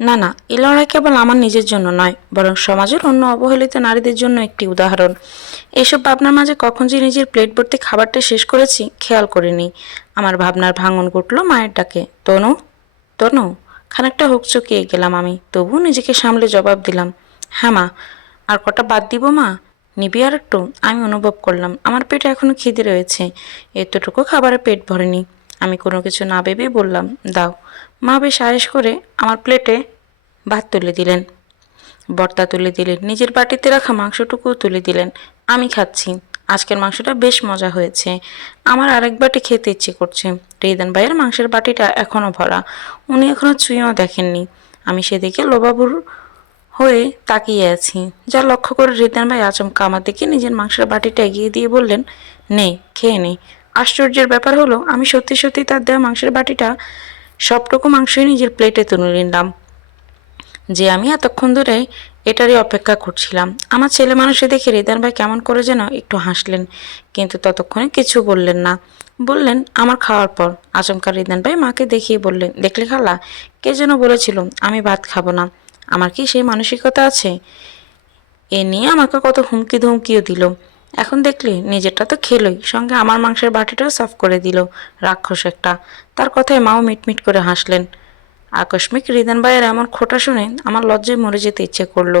না না, এই লড়াই কেবল আমার নিজের জন্য নয়, বরং সমাজের অন্য অবহেলিত নারীদের জন্য একটি উদাহরণ। এসব ভাবনার মাঝে কখন যে নিজের প্লেট ভর্তি খাবারটা শেষ করেছি খেয়াল করিনি। আমার ভাবনার ভাঙন ঘটল মায়ের ডাকে, তনু, তনু। খানিকটা হকচকিয়ে গেলাম আমি, তবুও নিজেকে সামলে জবাব দিলাম, হ্যাঁ মা। আর কটা বাদ দিব মা? নিবি আর একটু? আমি অনুভব করলাম আমার পেটে এখনো খিদে রয়েছে, এতটুকু খাবারে পেট ভরেনি। আমি কোনো কিছু না ভেবেই বললাম, দাও। মা বেশ আয়েশ করে আমার প্লেটে ভাত তুলে দিলেন, ভর্তা তুলে দিলেন, নিজের বাটিতে রাখা মাংসটুকুও তুলে দিলেন। আমি খাচ্ছি। আজকের মাংসটা বেশ মজা হয়েছে। আমার আরেক বাটি খেতে ইচ্ছে করছে। রিদান ভাইয়ের মাংসের বাটিটা এখনও ভরা, উনি এখনও ছুঁয়েও দেখেননি। আমি সেদিকে লোবাবুর হয়ে তাকিয়ে আছি, যা লক্ষ্য করে রিদান ভাই আচমকা আমার দিকে নিজের মাংসের বাটিটা এগিয়ে দিয়ে বললেন, নে, খেয়ে নে। আশ্চর্যের ব্যাপার হলো, আমি সত্যি সত্যি তার দেওয়া মাংসের বাটিটা সবটুকু মাংসই নিজের প্লেটে তুলে নিলাম, যে আমি এতক্ষণ ধরে এটারই অপেক্ষা করছিলাম। আমার ছেলে মানুষে দেখে রিদান ভাই কেমন করে যেন একটু হাসলেন, কিন্তু ততক্ষণে কিছু বললেন না। বললেন আমার খাওয়ার পর। আচমকা রিদান ভাই মাকে দেখিয়ে বললেন, দেখলে খালা, কে যেন বলেছিল আমি ভাত খাবো না। আমার কি সেই মানসিকতা আছে? এ নিয়ে আমাকে কত হুমকি ধমকিও দিল। এখন দেখলে নিজেরটা তো খেলোই, সঙ্গে আমার মাংসের বাটিটাও সাফ করে দিল। রাক্ষস একটা। তার কথায় মাও মিটমিট করে হাসলেন। আকস্মিক রিদান ভাইয়ের এমন খোঁটা শুনে আমার লজ্জায় মরে যেতে ইচ্ছে করলো।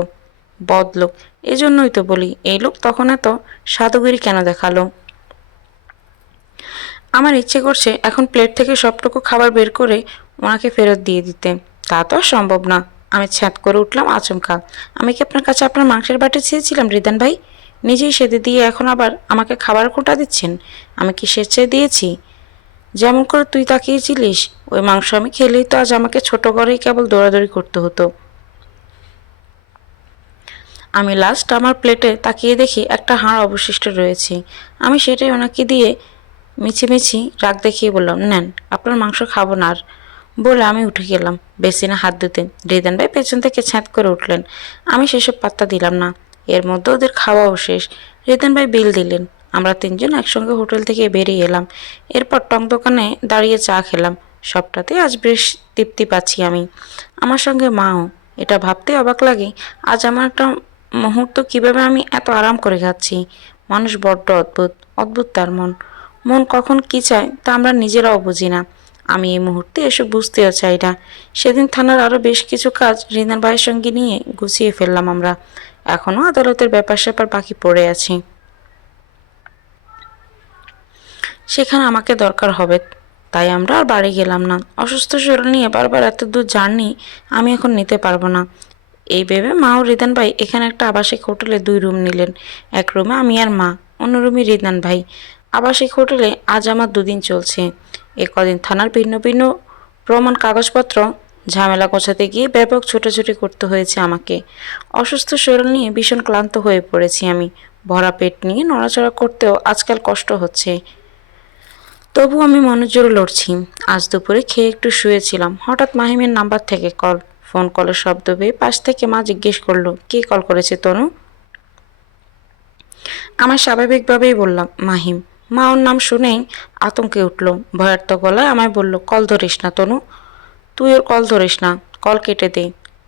বদলোক। এজন্যই তো বলি, এই লোক তখন এত সাধুগিরি কেন দেখালো। আমার ইচ্ছে করছে এখন প্লেট থেকে সবটুকু খাবার বের করে ওনাকে ফেরত দিয়ে দিতে। তা তো আর সম্ভব না। আমি ছ্যাঁত করে উঠলাম আচমকা। আমি কি আপনার কাছে আপনার মাংসের বাটি চেয়েছিলাম রিদান ভাই? নিজেই সেদে দিয়ে এখন আবার আমাকে খাবার খোঁটা দিচ্ছেন? আমি কি স্বেচ্ছায় দিয়েছি? যেমন করে তুই তাকিয়েছিলিস, ওই মাংস আমি খেলেই তো আজ আমাকে ছোট ঘরেই কেবল দৌড়াদৌড়ি করতে হতো। আমি লাস্ট আমার প্লেটে তাকিয়ে দেখি একটা হাড় অবশিষ্ট রয়েছে। আমি সেটাই ওনাকে দিয়ে মিছিমিছি রাগ দেখিয়ে বললাম, নেন, আপনার মাংস খাবো না আর। বলে আমি উঠে গেলাম বেসিনে হাত ধুতে। রিদান ভাই পেছন থেকে ছ্যাঁত করে উঠলেন। আমি সেসব পাত্তা দিলাম না। এর মধ্যে ওদের খাওয়াও শেষ। রিদান ভাই বিল দিলেন। আমরা তিনজন একসঙ্গে হোটেল থেকে বেরিয়ে এলাম। এরপর টং দোকানে দাঁড়িয়ে চা খেলাম। সবটাতে আজ বেশ তৃপ্তি পাচ্ছি আমি, আমার সঙ্গে মাও। এটা ভাবতে অবাক লাগে, আজ আমার একটা মুহূর্ত কিভাবে আমি এত আরাম করে খাচ্ছি। মানুষ বড্ড অদ্ভুত, অদ্ভুত তার মন। মন কখন কি চায় তা আমরা নিজেরাও বুঝি না। আমি এই মুহূর্তে এসব বুঝতেও চাই না। সেদিন থানার আরও বেশ কিছু কাজ রিনার ভাইয়ের সঙ্গে নিয়ে গুছিয়ে ফেললাম আমরা। এখনও আদালতের ব্যাপার স্যাপার বাকি পড়ে আছে, সেখানে আমাকে দরকার হবে। তাই আমরা আর বাড়ি গেলাম না। অসুস্থ শরীর নিয়ে বারবার এত দূর জার্নি আমি এখন নিতে পারবো না। এই ভেবে মা ও রিদান ভাই এখানে একটা আবাসিক হোটেলে 2 রুম নিলেন। এক রুমে আমি আর মা, অন্য রুমে রিদান ভাই। আবাসিক হোটেলে আজ আমার 2 দিন চলছে। এ কদিন থানার ভিন্ন ভিন্ন প্রমাণ কাগজপত্র ঝামেলা গোছাতে গিয়ে ব্যাপক ছোটাছুটি করতে হয়েছে আমাকে। অসুস্থ শরীর নিয়ে ভীষণ ক্লান্ত হয়ে পড়েছি আমি। ভরা পেট নিয়ে নড়াচড়া করতেও আজকাল কষ্ট হচ্ছে। তবু আমি মনোজোরে লড়ছি। আজ দুপুরে খেয়ে একটু শুয়েছিলাম, হঠাৎ মাহিমের নাম্বার থেকে কল। ফোন কলের শব্দ পেয়ে পাশ থেকে মা জিজ্ঞেস করলো, কে কল করেছে তনু? আমার স্বাভাবিকভাবেই বললাম, মাহিম। মা ওর নাম শুনেই আতঙ্কে উঠল, ভয়ার্ত গলায় আমায় বলল, কল ধরিস না তনু, তুই ওর কল ধরিস না। কল কেটে দে,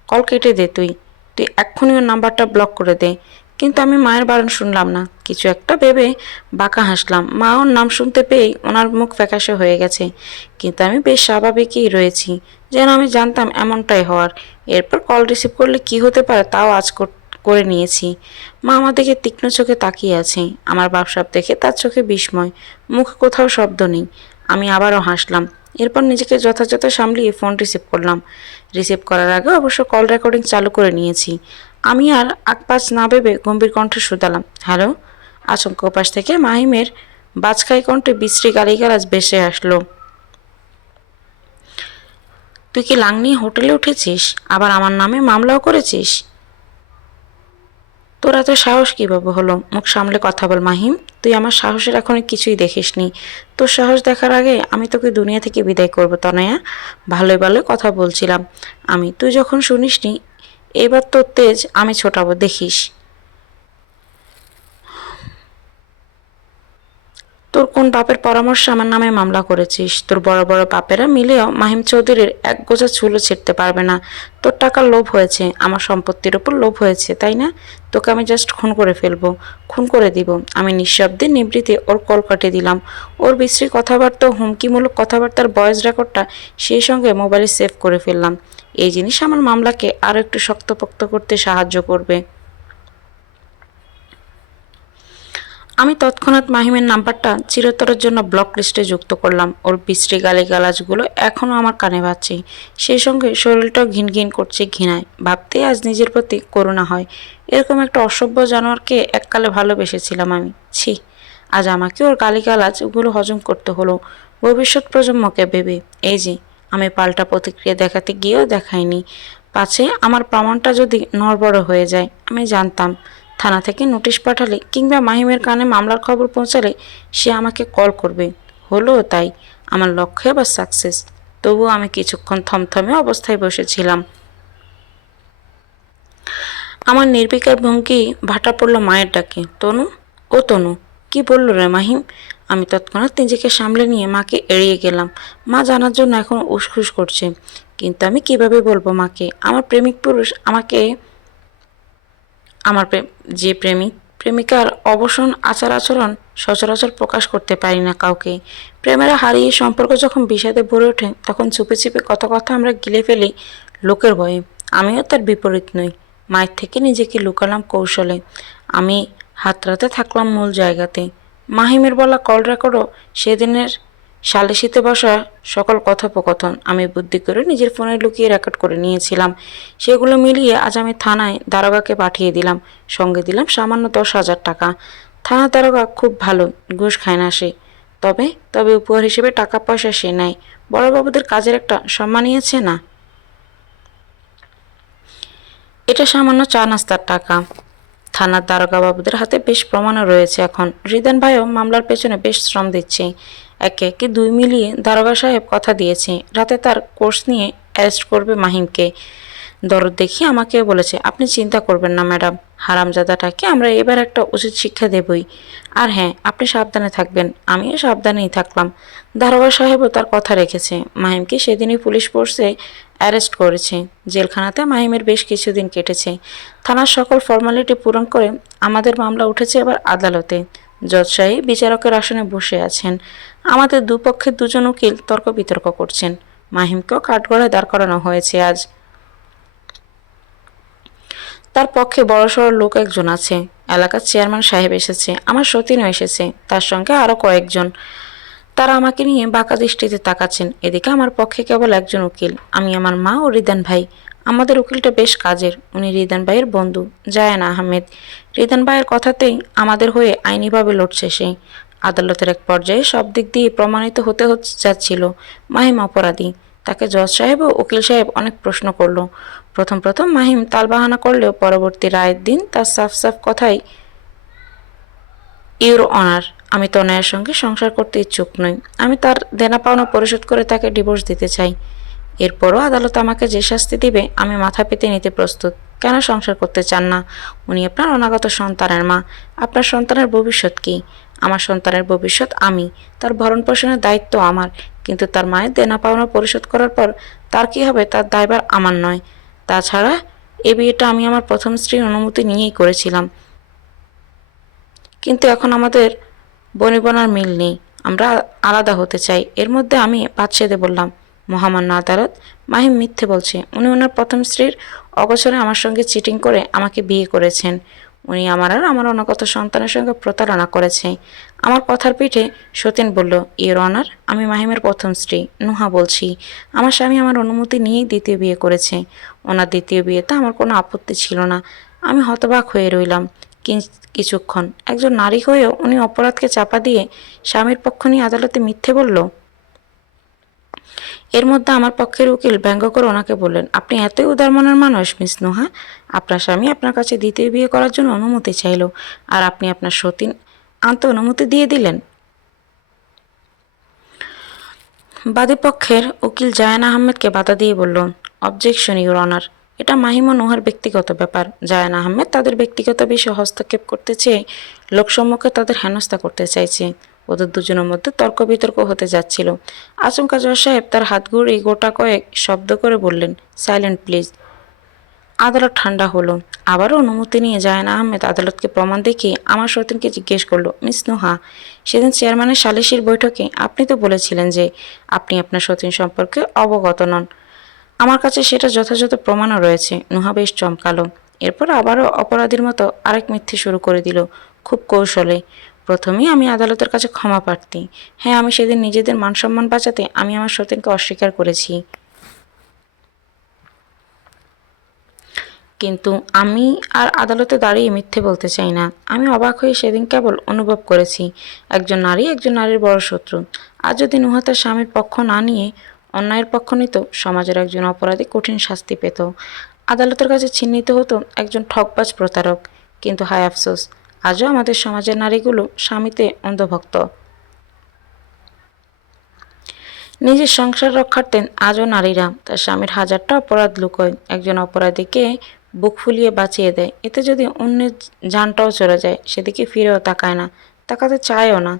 কল কেটে দে, তুই তুই এক্ষুনি ওর নাম্বারটা ব্লক করে দে। কিন্তু আমি মায়ের বারণ শুনলাম না। কিছু একটা ভেবে বাঁকা হাসলাম। মা ওর নাম শুনতে পেয়েই ওনার মুখ ফ্যাকাশে হয়ে গেছে, কিন্তু আমি বেশ স্বাভাবিকই রয়েছি, যেন আমি জানতাম এমনটাই হওয়ার। এরপর কল রিসিভ করলে কি হতে পারে তাও আজ করে নিয়েছি। মা আমার দিকে তীক্ষ্ণ চোখে তাকিয়ে আছে। আমার ভাবসাব দেখে তার চোখে বিস্ময়, মুখে কোথাও শব্দ নেই। আমি আবারও হাসলাম। এরপর নিজেকে যথাযথ সামলিয়ে ফোন রিসিভ করলাম। রিসিভ করার আগে অবশ্য কল রেকর্ডিং চালু করে নিয়েছি। আমি আর আকপাচ না ভেবে গম্ভীর কণ্ঠে শুধালাম, হ্যালো। আচমকা ওপাশ থেকে মাহিমের বাজখাই কণ্ঠে বিশ্রী গালিগালাজ ভেসে আসলো, তুই কি লাং নিয়ে হোটেলে উঠেছিস? আবার আমার নামে মামলাও করেছিস? তোর এত সাহস কীভাবে হলো? মুখ সামলে কথা বল মাহিম। তুই আমার সাহসের এখনো কিছুই দেখিসনি। তোর সাহস দেখার আগে আমি তোকে দুনিয়া থেকে বিদায় করবো তনয়া। ভালোই ভালোই কথা বলছিলাম আমি, তুই যখন শুনিসনি। এবার তোর তেজ আমি ছোটাবো, দেখিস। তোর কোন বাপের পরামর্শে আমার নামে মামলা করেছিস? তোর বড় বড় বাপেরা মিলেও মাহিম চৌধুরীর এক গোছা চুলও ছিঁড়তে পারবে না। তোর টাকার লোভ হয়েছে, আমার সম্পত্তির ওপর লোভ হয়েছে, তাই না? তোকে আমি জাস্ট খুন করে ফেলবো, খুন করে দিব। আমি নিঃশব্দে নিবৃতে ওর কল কাটে দিলাম। ওর বিশ্রী কথাবার্তা, হুমকিমূলক কথাবার্তার ভয়েস রেকর্ডটা সেই সঙ্গে মোবাইলে সেভ করে ফেললাম। এই জিনিস আমার মামলাকে আরও একটু শক্তপোক্ত করতে সাহায্য করবে। আমি তৎক্ষণাৎ মাহিমের নাম্বারটা চিরতরের জন্য ব্লক লিস্টে যুক্ত করলাম। ওর বিশ্রী গালিগালাজগুলো এখনও আমার কানে বাজছে। সেই সঙ্গে শরীরটাও ঘিন ঘিন করছে ঘৃণায়। ভাবতেই আজ নিজের প্রতি করুণা হয়। এরকম একটা অসভ্য জানোয়ারকে এককালে ভালোবেসেছিলাম আমি। ছি, আজ আমাকে ওর গালিগালাজগুলো হজম করতে হলো ভবিষ্যৎ প্রজন্মকে ভেবে। এই যে আমি পাল্টা প্রতিক্রিয়া দেখাতে গিয়েও দেখাইনি, পাছে আমার প্রমাণটা যদি নড়বড় হয়ে যায়। আমি জানতাম থানা থেকে নোটিশ পাঠালে কিংবা মাহিমের কানে মামলার খবর পৌঁছালে সে আমাকে কল করবে। হলো তাই, আমার লক্ষ্য এবার সাকসেস। তবুও আমি কিছুক্ষণ থমথমে অবস্থায় বসেছিলাম। আমার নির্বিকার ভঙ্গি ভাটা পড়ল মায়ের ডাকে, তনু, ও তনু। কি বলল রে মাহিম? আমি তৎক্ষণাৎ নিজেকে সামলে নিয়ে মাকে এড়িয়ে গেলাম। মা জানার জন্য এখন উসখুস করছে, কিন্তু আমি কিভাবে বলবো মাকে? আমার প্রেমিক পুরুষ আমাকে, আমার যে প্রেমিকার অবসন আচার আচরণ সচরাচর প্রকাশ করতে পারি না কাউকে। প্রেমেরা হারিয়ে সম্পর্ক যখন বিষাদে ভরে ওঠে, তখন চুপে চুপে কত কথা আমরা গিলে ফেলি লোকের ভয়ে। আমিও তার বিপরীত নই। মায়ের থেকে নিজেকে লুকালাম কৌশলে। আমি হাতড়াতে থাকলাম মূল জায়গাতে। মাহিমের বলা কল রেকর্ডও সেদিনের সালিশিতে বসা সকল কথোপকথন আমি বুদ্ধি করে নিজের ফোনে লুকিয়ে রেকর্ড করে নিয়েছিলাম। সেগুলো মিলিয়ে আজ আমি থানায় দারোগাকে পাঠিয়ে দিলাম। সঙ্গে দিলাম সামান্য 10,000 টাকা। থানা দারোগা খুব ভালো, ঘুষ খায় না সে। তবে তবে উপহার হিসেবে টাকা পয়সা সে নেয়। বড়বাবুদের কাজের একটা সম্মান নিয়েছে না। এটা সামান্য চা নাস্তার টাকা। থানার দারোগা বাবুদের হাতে বেশ প্রমাণও রয়েছে এখন। রিদান ভাইও মামলার পেছনে বেশ শ্রম দিচ্ছে। একে একে দুই মিলিয়ে দারোগা সাহেব কথা দিয়েছে রাতে তার কোর্স নিয়ে অ্যারেস্ট করবে মাহিমকে। দরদ দেখিয়ে আমাকেও বলেছে, আপনি চিন্তা করবেন না ম্যাডাম, হারামজাদাটাকে আমরা এবার একটা উচিত শিক্ষা দেবই। আর হ্যাঁ, আপনি সাবধানে থাকবেন। আমিও সাবধানেই থাকলাম। দারোগা সাহেবও তার কথা রেখেছে। মাহিমকে সেদিনই পুলিশ ফোর্সে অ্যারেস্ট করেছে। জেলখানাতে মাহিমের বেশ কিছুদিন কেটেছে। থানার সকল ফর্মালিটি পূরণ করে আমাদের মামলা উঠেছে এবার আদালতে। জজ সাহেব বিচারকের আসনে বসে আছেন। আমাদের দুপক্ষের দুজন উকিল তর্ক বিতর্ক করছেন। মাহিমকেও কাঠগড়ায় দাঁড় করানো হয়েছে আজ। তার পক্ষে বড়সড় লোক একজন আছে। এলাকার চেয়ারম্যান সাহেব এসেছে, আমার সতীনও এসেছে, তার সঙ্গে আরও কয়েকজন। তারা আমাকে নিয়ে বাঁকা দৃষ্টিতে তাকাচ্ছেন। এদিকে আমার পক্ষে কেবল একজন উকিল, আমি, আমার মা ও রিদান ভাই। আমাদের উকিলটা বেশ কাজের। উনি রিদান ভাইয়ের বন্ধু, জায়ান আহমেদ। রিদান ভাইয়ের কথাতেই আমাদের হয়ে আইনিভাবে লড়ছে সে। আদালতের এক পর্যায়ে সব দিক দিয়ে প্রমাণিত হতে যাচ্ছিল মাহিম অপরাধী। তাকে জজ সাহেব ও উকিল সাহেব অনেক প্রশ্ন করলো। প্রথম প্রথম মাহিম তালবাহানা করলেও পরবর্তী রায়ের দিন তার সাফ সাফ কথাই, ইউর অনার, আমি তনয়ের সঙ্গে সংসার করতে ইচ্ছুক নই। আমি তার দেনা পাওনা পরিশোধ করে তাকে ডিভোর্স দিতে চাই। এরপরও আদালত আমাকে যে শাস্তি দিবে আমি মাথা পেতে নিতে প্রস্তুত। কেন সংসার করতে চান না? উনি আপনার অনাগত সন্তানের মা। আপনার সন্তানের ভবিষ্যৎ কি? আমার সন্তানের ভবিষ্যৎ আমি। তার ভরণ পোষণের দায়িত্ব আমার। কিন্তু তার মায়ের দেনা পাওনা পরিশোধ করার পর তার কি হবে তার দায়ভার আমার নয়। তাছাড়া এ বিয়েটা আমি আমার প্রথম স্ত্রীর অনুমতি নিয়েই করেছিলাম। কিন্তু এখন আমাদের বনিবনার মিল নেই। আমরা আলাদা হতে চাই। এর মধ্যে আমি বাদশেদে বললাম, মহামান্য আদালত, মাহিম মিথ্যে বলছে। উনি ওনার প্রথম স্ত্রীর অগোচরে আমার সঙ্গে চিটিং করে আমাকে বিয়ে করেছেন। উনি আমার আর আমার অনাগত সন্তানের সঙ্গে প্রতারণা করেছে। আমার কথার পিঠে সতীন বলল, ইওর অনার, আমি মাহিমের প্রথম স্ত্রী নুহা বলছি। আমার স্বামী আমার অনুমতি নিয়েই দ্বিতীয় বিয়ে করেছে। ওনার দ্বিতীয় বিয়েতে আমার কোনো আপত্তি ছিল না। আমি হতবাক হয়ে রইলাম কিছুক্ষণ। একজন নারী হয়েও উনি অপরাধকে চাপা দিয়ে স্বামীর পক্ষ নিয়ে আদালতে মিথ্যে বলল। এর মধ্যে আমার পক্ষের উকিল ব্যঙ্গ করে ওনাকে বললেন, আপনি এতই উদার মনের মানুষ মিস নুহা। আপনার স্বামী আপনার কাছে দ্বিতীয় বিয়ে করার জন্য অনুমতি চাইল, আর আপনি আপনার সতীন আনতে অনুমতি দিয়ে দিলেন। বাদীপক্ষের উকিল জায়ান আহমেদকে বাধা দিয়ে বলল, অবজেকশন ইউর অনার, এটা মাহিম ও নুহার ব্যক্তিগত ব্যাপার। জায়ান আহমেদ তাদের ব্যক্তিগত বিষয়ে হস্তক্ষেপ করতে চেয়ে লোকসম্মুখে তাদের হেনস্থা করতে চাইছে। ওদের দুজনের মধ্যে তর্ক বিতর্ক হতে যাচ্ছিল। আচমকা জজ সাহেব তার হাত ঘুরিয়ে গোটা কয়েক শব্দ করে বললেন, সাইলেন্ট প্লিজ। আদালত ঠান্ডা হলো। আবারও অনুমতি নিয়ে জাহান আহমেদ আদালতকে প্রমাণ দেখিয়ে আমার সতীনকে জিজ্ঞেস করলো, মিস নুহা, সেদিন চেয়ারম্যানের সালিসির বৈঠকে আপনি তো বলেছিলেন যে আপনি আপনার সতীন সম্পর্কে অবগত নন। আমার কাছে সেটা যথাযথ প্রমাণও রয়েছে। নুহা বেশ চমকালো। এরপর আবারও অপরাধীর মতো আরেক মিথ্যে শুরু করে দিল, খুব কৌশলে। প্রথমেই আমি আদালতের কাছে ক্ষমা প্রার্থী। হ্যাঁ, আমি সেদিন নিজেদের মানসম্মান বাঁচাতে আমি আমার সতীনকে অস্বীকার করেছি। কিন্তু আমি আর আদালতে দাঁড়িয়ে মিথ্যে বলতে চাই না। আমি অবাক হয়ে সেদিন কেবল অনুভব করেছি একজন নারী একজন নারীর বড় শত্রু। আর যদি নুহা তার স্বামীর পক্ষ না নিয়ে অন্যায়ের পক্ষ নিত, সমাজের একজন অপরাধী কঠিন শাস্তি পেত। আদালতের কাছে চিহ্নিত হতো একজন ঠকবাজ প্রতারক। কিন্তু হায় আফসোস, আজও আমাদের সমাজের নারীগুলো স্বামীতে অন্ধভক্ত। নিজের সংসার রক্ষার্থে আজও নারীরা তার স্বামীর হাজারটা অপরাধ লুকোয়, একজন অপরাধীকে বুক ফুলিয়ে বাঁচিয়ে দেয়। এতে যদি অন্যের জানটাও চলে যায়, সেদিকে ফিরেও তাকায় না, তাকাতে চায়ও না।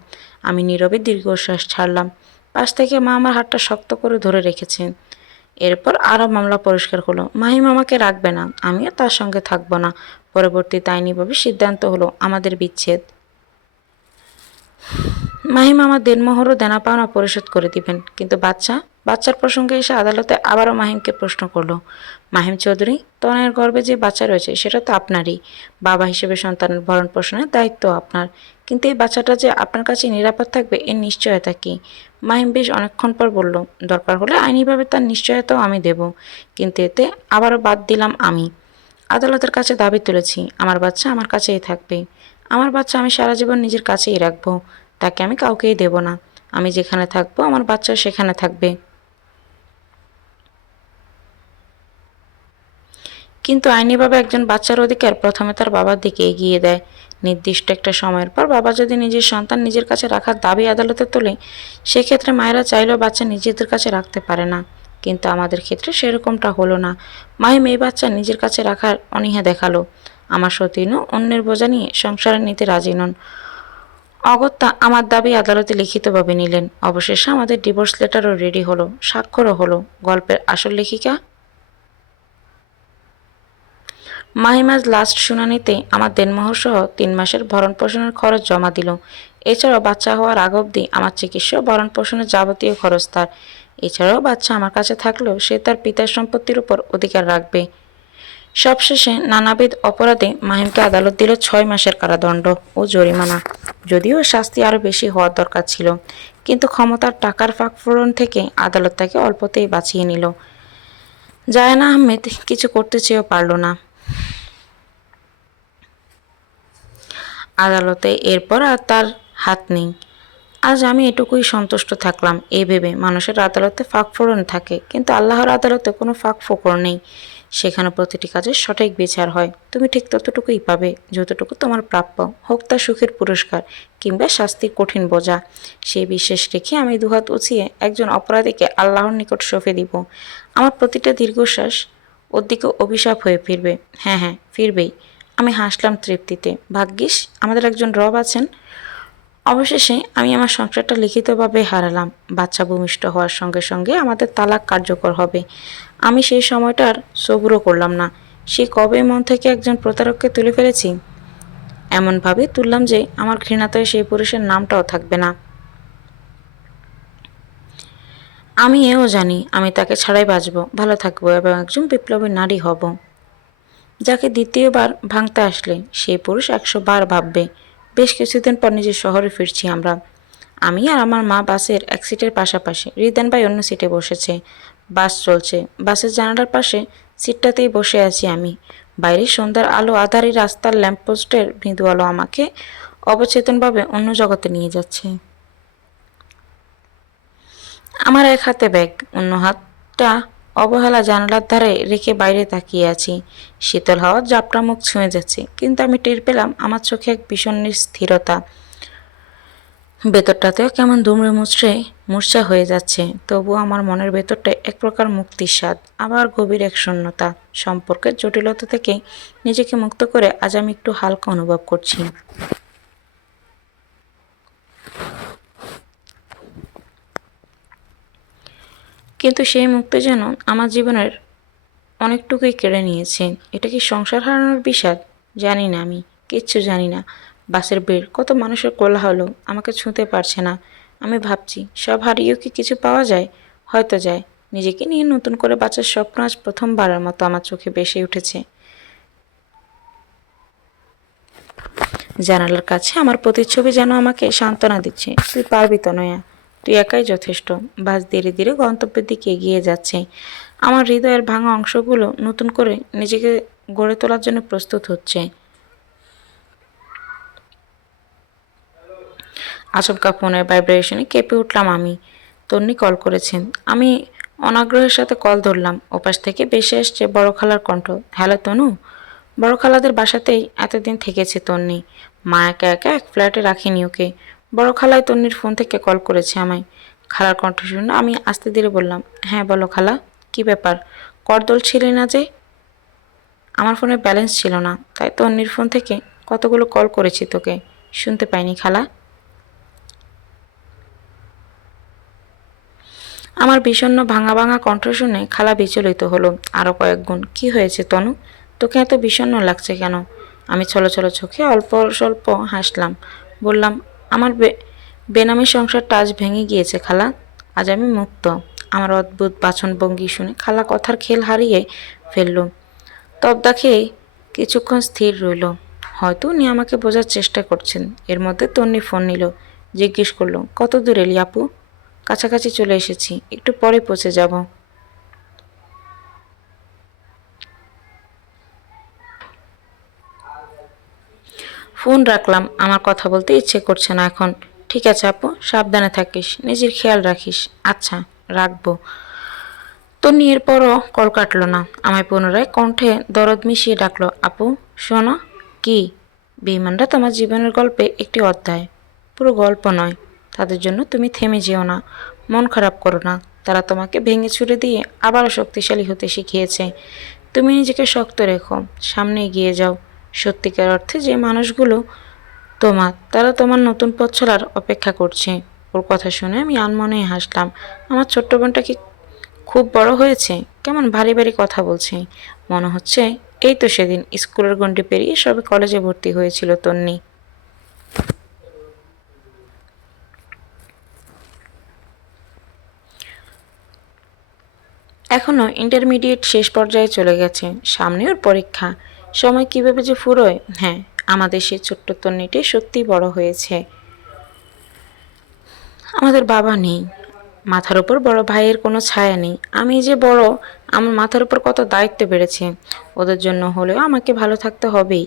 আমি নীরবে দীর্ঘশ্বাস ছাড়লাম। পাশ থেকে মা আমার হাতটা শক্ত করে ধরে রেখেছেন। এরপর আরও মামলা পরিষ্কার হলো। মাহিম আমাকে রাখবে না, আমিও তার সঙ্গে থাকবো না। পরবর্তীতে আইনিভাবে সিদ্ধান্ত হলো আমাদের বিচ্ছেদ। মাহিম আমার দেনমোহরও দেনা পাওনা পরিশোধ করে দিবেন। কিন্তু বাচ্চার প্রসঙ্গে এসে আদালতে আবারও মাহিমকে প্রশ্ন করলো, মাহিম চৌধুরী, তনয়ের গর্ভে যে বাচ্চা রয়েছে সেটা তো আপনারই। বাবা হিসেবে সন্তানের ভরণ পোষণের দায়িত্ব আপনার। কিন্তু এই বাচ্চাটা যে আপনার কাছে নিরাপদ থাকবে এর নিশ্চয়তা কি? মাহিম বেশ অনেকক্ষণ পর বলল, দরকার হলে আইনিভাবে তার নিশ্চয়তাও আমি দেব, কিন্তু এতে আবারও বাদ দিলাম আমি। আদালতের কাছে দাবি তুলেছি, আমার বাচ্চা আমার কাছেই থাকবে। আমার বাচ্চা আমি সারা জীবন নিজের কাছেই রাখবো। তাকে আমি কাউকেই দেব না। আমি যেখানে থাকবো আমার বাচ্চা সেখানে থাকবে। কিন্তু আইনিভাবে একজন বাচ্চার অধিকার প্রথমে তার বাবার দিকে এগিয়ে দেয়। নির্দিষ্ট একটা সময়ের পর বাবা যদি নিজের সন্তান নিজের কাছে রাখার দাবি আদালতে তোলে, সেক্ষেত্রে মায়েরা চাইলেও বাচ্চা নিজেদের কাছে রাখতে পারে না। কিন্তু আমাদের ক্ষেত্রে সেরকমটা হলো না। মাহিম এই বাচ্চা নিজের কাছে রাখার অনীহা দেখালো। আমার সতীনও অন্যের বোঝা নিয়ে সংসারে নিতে রাজি নন। অগত্যা আমার দাবি আদালতে লিখিতভাবে নিলেন। অবশেষে আমাদের ডিভোর্স লেটারও রেডি হলো, স্বাক্ষরও হলো। গল্পের আসল লেখিকা মাহিমাজ লাস্ট শুনানিতে আমার দেনমোহর সহ 3 মাসের ভরণ পোষণের খরচ জমা দিল। এছাড়াও বাচ্চা হওয়ার আগ অবধি আমার চিকিৎসা ভরণ পোষণের যাবতীয় খরচ তার। এছাড়াও বাচ্চা আমার কাছে থাকলেও সে তার পিতার সম্পত্তির উপর অধিকার রাখবে। সবশেষে নানাবিধ অপরাধে মাহিমকে আদালত দিল 6 মাসের কারাদণ্ড ও জরিমানা। যদিও শাস্তি আরও বেশি হওয়ার দরকার ছিল, কিন্তু ক্ষমতার টাকার ফাঁকফোড়ন থেকে আদালত তাকে অল্পতেই বাঁচিয়ে নিল। জায়ান আহমেদ কিছু করতে চেয়েও পারল না। আদালতে এরপর আর তার হাত নেই। আজ আমি এটুকুই সন্তুষ্ট থাকলাম এই ভেবে, মানুষের আদালতে ফাঁকফোড়ন থাকে, কিন্তু আল্লাহর আদালতে কোনো ফাঁকফোকর নেই। সেখানে প্রতিটি কাজের সঠিক বিচার হয়। তুমি ঠিক ততটুকুই পাবে যতটুকু তোমার প্রাপ্য, হোক তা সুখের পুরস্কার কিংবা শাস্তির কঠিন বোঝা। সেই বিশ্বাস রেখে আমি দুহাত উঁচিয়ে একজন অপরাধীকে আল্লাহর নিকট সঁপে দিব। আমার প্রতিটা দীর্ঘশ্বাস ওর দিকে অভিশাপ হয়ে ফিরবে। হ্যাঁ হ্যাঁ, ফিরবেই। আমি হাসলাম তৃপ্তিতে। ভাগ্যিস আমাদের একজন রব আছেন। অবশেষে আমি আমার সংসারটা লিখিতভাবে হারালাম। বাচ্চা ভূমিষ্ঠ হওয়ার সঙ্গে সঙ্গে আমাদের তালাক কার্যকর হবে। আমি সেই সময়টার সবুরও করলাম না। সে কবে মন থেকে একজন প্রতারককে তুলে ফেলেছি, এমনভাবে তুললাম যে আমার ঘৃণাতয় সেই পুরুষের নামটাও থাকবে না। আমি এও জানি আমি তাকে ছাড়াই বাঁচব, ভালো থাকবো এবং একজন বিপ্লবী নারী হব, যাকে দ্বিতীয়বার ভাঙতে আসলে সেই পুরুষ 100 বার ভাববে। বেশ কিছুদিন পর নিজের শহরে ফিরছি আমরা। আমি আর আমার মা বাসের এক সিটের পাশাপাশি, রিদান ভাই অন্য সিটে বসেছে। বাস চলছে। বাসের জানালার পাশে সিটটাতেই বসে আছি আমি। বাইরে সন্ধ্যার আলো আধারী রাস্তার ল্যাম্পপোস্টের মৃদু আলো আমাকে অবচেতনভাবে অন্য জগতে নিয়ে যাচ্ছে। আমার এক হাতে ব্যাগ, অন্য হাতটা অবহেলা জানালার ধারে রেখে বাইরে তাকিয়ে আছি। শীতল হাওয়া জাপটা মুখ ছুঁয়ে যাচ্ছে, কিন্তু আমি টের পেলাম আমার চোখে এক ভীষণ স্থিরতা। ভেতরটাতেও কেমন দুমড়ে মুচড়ে মূর্ছা হয়ে যাচ্ছে। তবুও আমার মনের ভেতরটা এক প্রকার মুক্তির স্বাদ, আবার গভীর এক শূন্যতা। সম্পর্কের জটিলতা থেকে নিজেকে মুক্ত করে আজ আমি একটু হালকা অনুভব করছি। কিন্তু সেই মুক্তি যেন আমার জীবনের অনেকটুকুই কেড়ে নিয়েছে। এটা কি সংসার হারানোর বিষাদ? জানি না আমি, কিচ্ছু জানি না। বাসের ভিড়, কত মানুষের কোলাহল আমাকে ছুঁতে পারছে না। আমি ভাবছি সব হারিয়েও কি কিছু পাওয়া যায়? হয়তো যায়। নিজেকে নিয়ে নতুন করে বাঁচার স্বপ্ন আজ প্রথমবারের মতো আমার চোখে ভেসে উঠেছে। জানালার কাছে আমার প্রতিচ্ছবি যেন আমাকে সান্ত্বনা দিচ্ছে, তুই পারবি তনয়া, তুই একাই যথেষ্ট। বাস ধীরে ধীরে গন্তব্যের দিকে এগিয়ে যাচ্ছে। আমার হৃদয়ের ভাঙা অংশগুলো নতুন করে নিজেকে গড়ে তোলার জন্য প্রস্তুত হচ্ছে। আচমকা ফোনের ভাইব্রেশনে কেঁপে উঠলাম আমি। তন্নি কল করেছেন। আমি অনাগ্রহের সাথে কল ধরলাম। ওপাশ থেকে ভেসে আসছে বড় খালার কণ্ঠ। হ্যালো তনু। বড় খালাদের বাসাতেই এতদিন থেকেছে তন্নি। মা একা একা এক ফ্ল্যাটে রাখিনি ওকে। বড় খালাই তন্নির ফোন থেকে কল করেছে আমায়। খালার কণ্ঠ শুনে আমি আস্তে ধীরে বললাম, হ্যাঁ বলো খালা, কি ব্যাপার? করদল ছিলে না যে? আমার ফোনে ব্যালেন্স ছিল না, তাই তন্নির ফোন থেকে কতগুলো কল করেছি তোকে, শুনতে পাইনি খালা। আমার বিষণ্ণ ভাঙা ভাঙা কণ্ঠ শুনে খালা বিচলিত হলো আরও কয়েক গুণ। কি হয়েছে তনু, তোকে এত বিষণ্ণ লাগছে কেন? আমি ছলো চোখে অল্প স্বল্প হাসলাম। বললাম, আমার বেনামি সংসারটা আজ ভেঙে গিয়েছে খালা। আজ আমি মুক্ত। আমার অদ্ভুত বাচনভঙ্গি শুনে খালা কথার খেল হারিয়ে ফেলল। তবদা খেয়ে কিছুক্ষণ স্থির রইল। হয়তো উনি আমাকে বোঝার চেষ্টা করছেন। এর মধ্যে তন্নি ফোন নিল। জিজ্ঞেস করলো, কত দূর এলি আপু? কাছাকাছি চলে এসেছি, একটু পরে পৌঁছে যাব। ফোন রাখলাম, আমার কথা বলতে ইচ্ছে করছে না এখন। ঠিক আছে আপু, সাবধানে থাকিস, নিজের খেয়াল রাখিস। আচ্ছা, রাখবো। তন্নি এরপরও কল কাটলো না। আমায় পুনরায় কণ্ঠে দরদ মিশিয়ে ডাকলো, আপু শোনো। কি? বেঈমানরা তোমার জীবনের গল্পে একটি অধ্যায়, পুরো গল্প নয়। তাদের জন্য তুমি থেমে যেও না, মন খারাপ করো না। তারা তোমাকে ভেঙে ছুড়ে দিয়ে আবারও শক্তিশালী হতে শিখিয়েছে। তুমি নিজেকে শক্ত রেখো, সামনে এগিয়ে যাও। সত্যিকার অর্থে যে মানুষগুলো তোমার, তারা তোমার নতুন পথ চলার অপেক্ষা করছে। ওর কথা শুনে আমি আনমনেই হাসলাম। আমার ছোট্ট বোনটা কি খুব বড় হয়েছে? কেমন ভারী ভারী কথা বলছে। মনে হচ্ছে এই তো সেদিন স্কুলের গণ্ডি পেরিয়ে সবে কলেজে ভর্তি হয়েছিল তন্নি। এখনও ইন্টারমিডিয়েট শেষ পর্যায়ে চলে গেছে, সামনে ওর পরীক্ষা। সময় কীভাবে যে ফুরোয়। হ্যাঁ, আমাদের সেই ছোট্ট তন্নিটি সত্যিই বড় হয়েছে। আমাদের বাবা নেই, মাথার উপর বড় ভাইয়ের কোনো ছায়া নেই। আমি যে বড়, আমার মাথার উপর কত দায়িত্ব বেড়েছে। ওদের জন্য হলেও আমাকে ভালো থাকতে হবেই।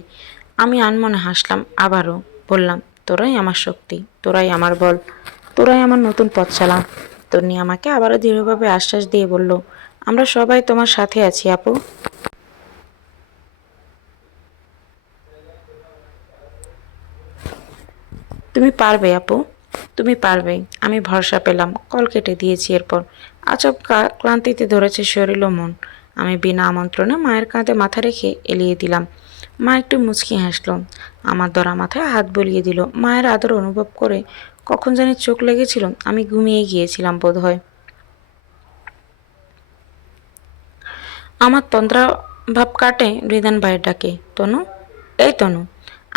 আমি আনমনে হাসলাম আবারও। বললাম, তোরাই আমার শক্তি, তোরাই আমার বল, তোরাই আমার নতুন পথ চালা। তন্নি আমাকে আবারও দৃঢ়ভাবে আশ্বাস দিয়ে বলল, আমরা সবাই তোমার সাথে আছি আপু। তুমি পারবে আপু, তুমি পারবে। আমি ভরসা পেলাম। কল কেটে দিয়েছি এরপর। আচমকা ক্লান্তিতে ধরেছে শরীর ও মন। আমি বিনা আমন্ত্রণে মায়ের কাঁধে মাথা রেখে এলিয়ে দিলাম। মা একটু মুচকি হাসল, আমার ধরা মাথায় হাত বুলিয়ে দিল। মায়ের আদর অনুভব করে কখন জানি চোখ লেগেছিল আমি ঘুমিয়ে গিয়েছিলাম বোধহয়। আমার তন্দ্রা ভাব কাটে রিদান ভাইয়ের ডাকে, তনু, এই তনু।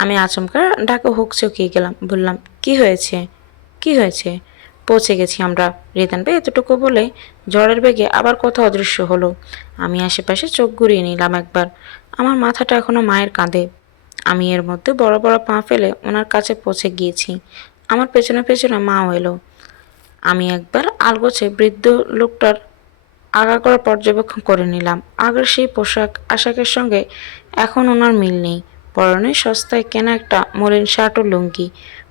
আমি আচমকা ডাকে হুক চকিয়ে গেলাম। বললাম, কি হয়েছে? কি হয়েছে? পৌঁছে গেছি আমরা। রিদান ভাই এতটুকু বলে ঝড়ের বেগে আবার কোথাও অদৃশ্য হলো। আমি আশেপাশে চোখ ঘুরিয়ে নিলাম একবার। আমার মাথাটা এখনো মায়ের কাঁধে। আমি এর মধ্যে বড় বড় পা ফেলে ওনার কাছে পৌঁছে গিয়েছি। আমার পেছনে পেছনে মাও এলো। আমি একবার আলগোছে বৃদ্ধ লোকটার আগাগোড়া পর্যবেক্ষণ করে নিলাম। আগের সেই পোশাক আশাকের সঙ্গে এখন ওনার মিল নেই। পরনে সস্তায় কেনা একটা মলিন শার্ট ও লুঙ্গি,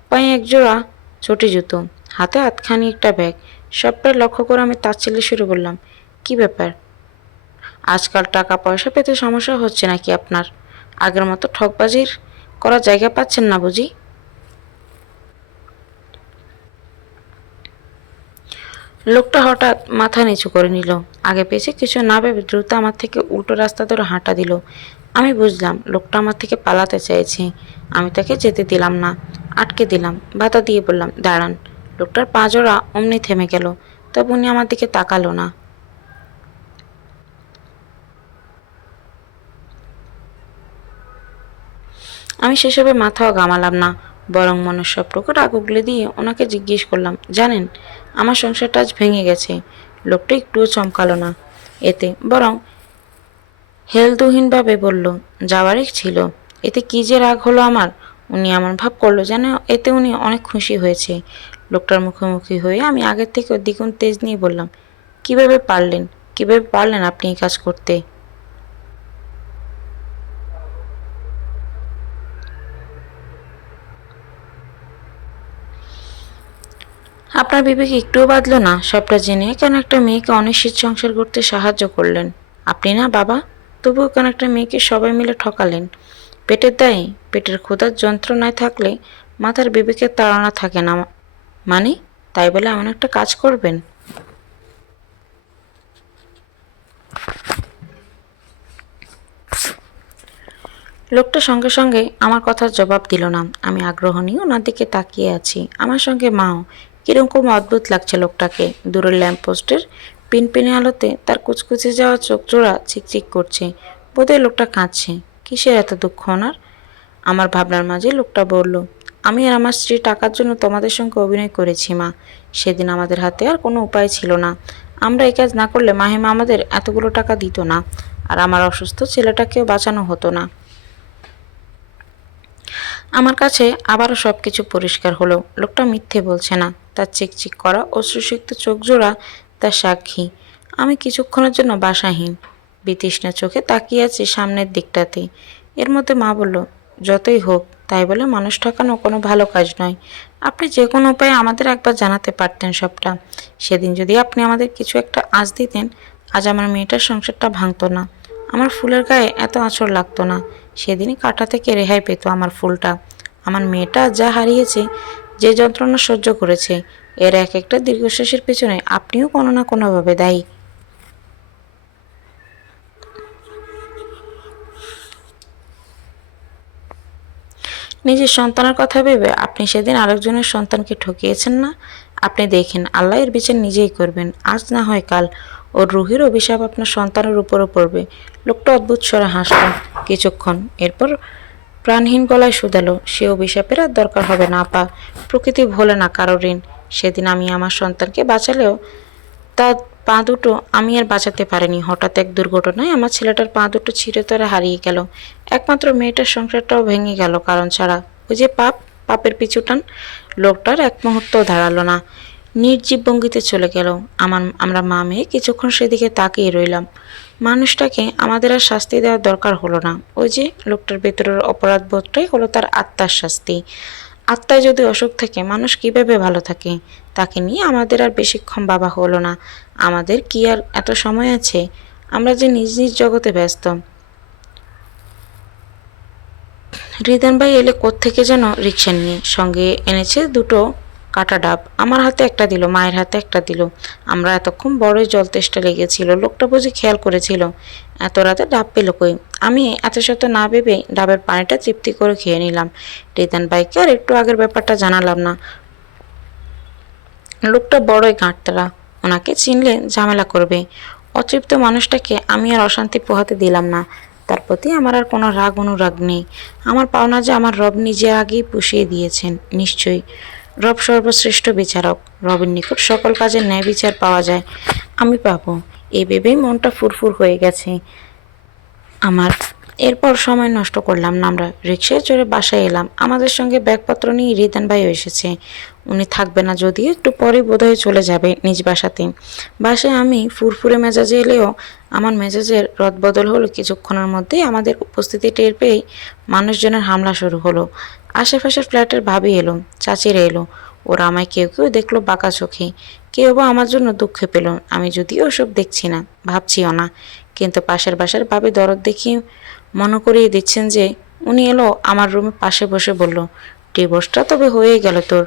পায়ে একজোড়া চটি জুতো, হাতে আধখানি একটা ব্যাগ। সবটাই লক্ষ্য করে আমি তাচ্ছিল্যে সুরে বললাম, কি ব্যাপার? আজকাল টাকা পয়সা পেতে সমস্যা হচ্ছে নাকি আপনার? আগের মতো ঠকবাজির করার জায়গা পাচ্ছেন না বুঝি? লোকটা হঠাৎ মাথা নিচু করে নিল। আগে পেছে কিছু না ভেবে দ্রুত আমার থেকে উল্টো রাস্তা ধরে হাঁটা দিল। আমি বুঝলাম লোকটা আমার থেকে পালাতে চাইছে। আমি তাকে যেতে দিলাম না, আটকে দিলাম। বাধা দিয়ে বললাম, দাঁড়ান। লোকটার পা জোড়া অমনি থেমে গেল। তবে উনি আমার দিকে তাকালো না। আমি সেসবে মাথাও ঘামালাম না, বরং মনের সবটুকু রাগ উগলে দিয়ে ওনাকে জিজ্ঞেস করলাম, জানেন আমার সংসারটা আজ ভেঙে গেছে। লোকটা একটুও চমকালো না এতে, বরং হেলদুহীনভাবে বলল, যাওয়ারই ছিল। এতে কি যে রাগ হলো আমার। উনি এমন ভাব করলো যেন এতে উনি অনেক খুশি হয়েছে। লোকটার মুখোমুখি হয়ে আমি আগের থেকে দ্বিগুণ তেজ নিয়ে বললাম, কিভাবে পারলেন, কিভাবে পারলেন আপনি এই কাজ করতে? আপনার বিবেক একটুও বাঁধলো না সবটা জেনে কেন একটা মেয়েকে অনিশ্চিত সংসার করতে সাহায্য করলেন? আপনি না বাবা, তবুও কেন একটা মেয়েকে সবাই মিলে ঠকালেন? পেটের দায়ে, পেটের ক্ষুধার যন্ত্রণায় থাকলে মাথার বিবেকের তাড়না থাকে না, মানে তাই বলে এমন একটা কাজ করবেন? লোকটা সঙ্গে সঙ্গে আমার কথার জবাব দিল না। আমি আগ্রহ নিয়ে ওনার দিকে তাকিয়ে আছি, আমার সঙ্গে মাও। কিরকম অদ্ভুত লাগছে লোকটাকে। দূরের ল্যাম্পপোস্টের পিনপিনে আলোতে তার কুচকুচে যাওয়া চোখ জোড়া চিকচিক করছে। বোধহয় লোকটা কাঁদছে। কিসের এত দুঃখ ওনার? আমার ভাবনার মাঝে লোকটা বলল, আমি আর আমার স্ত্রী টাকার জন্য তোমাদের সঙ্গে অভিনয় করেছি মা। সেদিন আমাদের হাতে আর কোনো উপায় ছিল না। আমরা এই কাজ না করলে মাহিমা আমাদের এতগুলো টাকা দিত না, আর আমার অসুস্থ ছেলেটাকেও বাঁচানো হতো না। আমার কাছে আবারও সবকিছু পরিষ্কার হলো। লোকটা মিথ্যে বলছে না, তার চিকচিক করা অশ্রুসিক্ত চোখ জোড়া তার সাক্ষী। আমি কিছুক্ষণের জন্য বাসাহীন, বিতৃষ্ণা চোখে তাকিয়ে আছি সামনের দিকটাতে। এর মধ্যে মা বলল, যতই হোক তাই বলে মানুষ ঠকানো কোনো ভালো কাজ নয়। আপনি যে কোনো উপায়ে আমাদের একবার জানাতে পারতেন সবটা। সেদিন যদি আপনি আমাদের কিছু একটা আঁচ দিতেন, আজ আমার মেয়েটার সংসারটা ভাঙতো না, আমার ফুলের গায়ে এত আঁচড় লাগতো না। সেদিনই কাঁটা থেকে রেহাই পেত আমার ফুলটা। আমার মেয়েটা যা হারিয়েছে, যে যন্ত্রণা সহ্য করেছে, এর এক একটা দীর্ঘশ্বাসের পেছনে আপনিও কোনো না কোনোভাবে দায়ী। নিজের সন্তানের কথা ভেবে আপনি সেদিন আরেকজনের সন্তানকে ঠকিয়েছেন না? আপনি দেখেন, আল্লাহ এর বিচার নিজেই করবেন। আজ না হয় কাল ওর রুহির অভিশাপ আপনার সন্তানের উপরও পড়বে। লোকটা অদ্ভুত স্বরে হাসল কিছুক্ষণ, এরপর প্রাণহীন গলায় শুধালো, সে অভিশাপের আর দরকার হবে না আপা। প্রকৃতি ভোলে না কারো ঋণ। সেদিন আমি আমার সন্তানকে বাঁচালেও তার পা দুটো আমি আর বাঁচাতে পারিনি। হঠাৎ এক দুর্ঘটনায় আমার ছেলেটার পা দুটো চিরতরে হারিয়ে গেল। একমাত্র মেয়েটার সংসারটাও ভেঙে গেল কারণ ছাড়া। ওই যে পাপ, পাপের পিছুটান। লোকটার এক মুহূর্তও দাঁড়ালো না, নির্জীব ভঙ্গিতে চলে গেল। আমরা মা মেয়ে কিছুক্ষণ সেদিকে তাকিয়ে রইলাম। মানুষটাকে আমাদের আর শাস্তি দেওয়ার দরকার হলো না। ওই যে লোকটার ভেতরের অপরাধ বোধটাই হলো তার আত্মার শাস্তি। আত্মায় যদি অসুখ থাকে মানুষ কিভাবে ভালো থাকে? তাকে নিয়ে আমাদের আর বেশিক্ষণ ভাবা হলো না। আমাদের কি আর এত সময় আছে? আমরা যে নিজ নিজ জগতে ব্যস্ত। রিদান ভাই এলে কোত্থেকে যেন রিক্সা নিয়ে, সঙ্গে এনেছে দুটো কাটা ডাব। আমার হাতে একটা দিল, মায়ের হাতে একটা দিল। আমরা এতক্ষণ বড়ই জল তেষ্টা লেগেছিল, লোকটা বুঝি খেয়াল করেছিল। এত রাতে ডাব পেল কই? আমি এত শত না ভেবে ডাবের পানিটা তৃপ্তি করে খেয়ে নিলাম। রিদান ভাইকে আর একটু আগের ব্যাপারটা জানালাম না। লোকটা বড়ই গাঁটতারা, ওনাকে চিনলে ঝামেলা করবে। অতৃপ্ত মানুষটাকে আমি আর অশান্তি পোহাতে দিলাম না। তার প্রতি আমার আর কোনো রাগ অনুরাগ নেই। আমার পাওনা যে আমার রব নিজে আগেই পুষিয়ে দিয়েছেন। নিশ্চয়ই রব সর্বশ্রেষ্ঠ বিচারক। রবের নিকট সকল কাজের ন্যায় বিচার পাওয়া যায়। আমি পাবো, এই ভেবেই মনটা ফুরফুর হয়ে গেছে আমার। এরপর সময় নষ্ট করলাম না, আমরা রিক্সায় চড়ে বাসায় এলাম। আমাদের সঙ্গে ব্যাগপত্র নিয়ে রিদান ভাইও এসেছে। উনি থাকবে না, যদিও একটু পরে বোধহয় চলে যাবে নিজ বাসাতে। বাসায় আমি ফুরফুরে মেজাজে এলেও আমার মেজাজের রদবদল হলো কিছুক্ষণের মধ্যেই। আমাদের উপস্থিতি টের পেয়েই মানুষজনের হামলা শুরু হলো। আশেপাশের ফ্ল্যাটের ভাবি এলো, চাচিরা এলো। ওরা আমায় কেউ কেউ দেখলো বাঁকা চোখে, কেউ বা আমার জন্য দুঃখে পেল। আমি যদিও ওসব দেখছি না, ভাবছিও না, কিন্তু পাশের বাসার ভাবি দরদ দেখিয়ে মনে করিয়ে দিচ্ছেন যে উনি এলো আমার রুমে পাশে বসে বলল, ডিভোর্সটা তবে হয়ে গেল তোর।